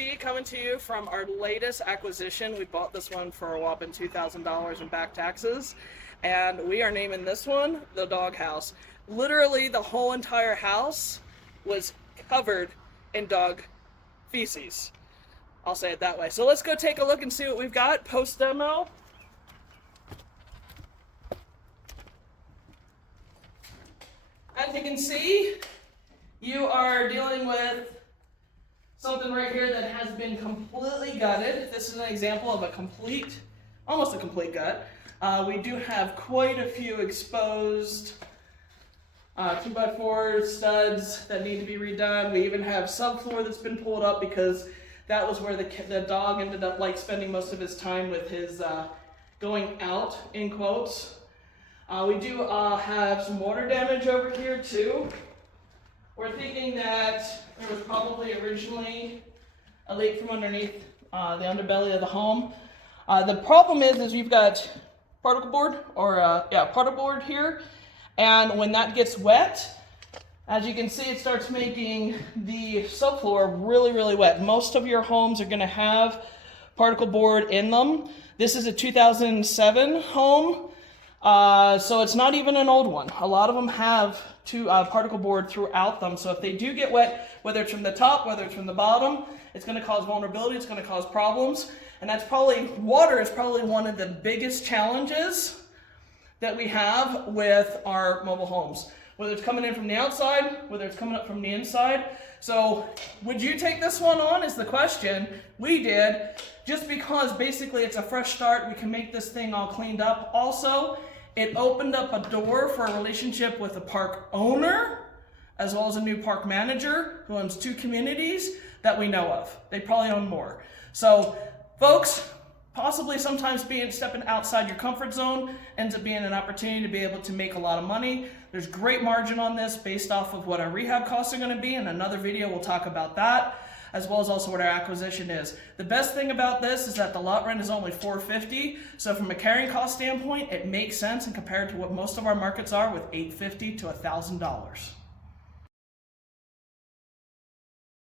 Steve coming to you from our latest acquisition. We bought this one for a whopping $2,000 in back taxes, and we are naming this one the doghouse. Literally, the whole entire house was covered in dog feces. I'll say it that way. So let's go take a look and see what we've got post demo. As you can see, you are dealing with something right here that has been completely gutted. This is an example of almost a complete gut. We do have quite a few exposed 2x4 studs that need to be redone. We even have subfloor that's been pulled up because that was where the dog ended up spending most of his time with his going out, in quotes. We do have some water damage over here too. We're thinking that there was probably originally a leak from underneath the underbelly of the home. The problem is you've got particle board particle board here, and when that gets wet, as you can see, it starts making the subfloor really, really wet. Most of your homes are going to have particle board in them. This is a 2007 home. So it's not even an old one. A lot of them have particle board throughout them. So if they do get wet, whether it's from the top, whether it's from the bottom, it's going to cause vulnerability, it's going to cause problems. And water is probably one of the biggest challenges that we have with our mobile homes. Whether it's coming in from the outside, whether it's coming up from the inside. So would you take this one on is the question. We did, just because basically it's a fresh start. We can make this thing all cleaned up. Also, it opened up a door for a relationship with a park owner, as well as a new park manager who owns 2 communities that we know of. They probably own more. So folks, possibly sometimes stepping outside your comfort zone ends up being an opportunity to be able to make a lot of money. There's great margin on this based off of what our rehab costs are going to be. In another video, we'll talk about that, as well as also what our acquisition is. The best thing about this is that the lot rent is only $450. So from a carrying cost standpoint, it makes sense and compared to what most of our markets are with $850 to $1,000.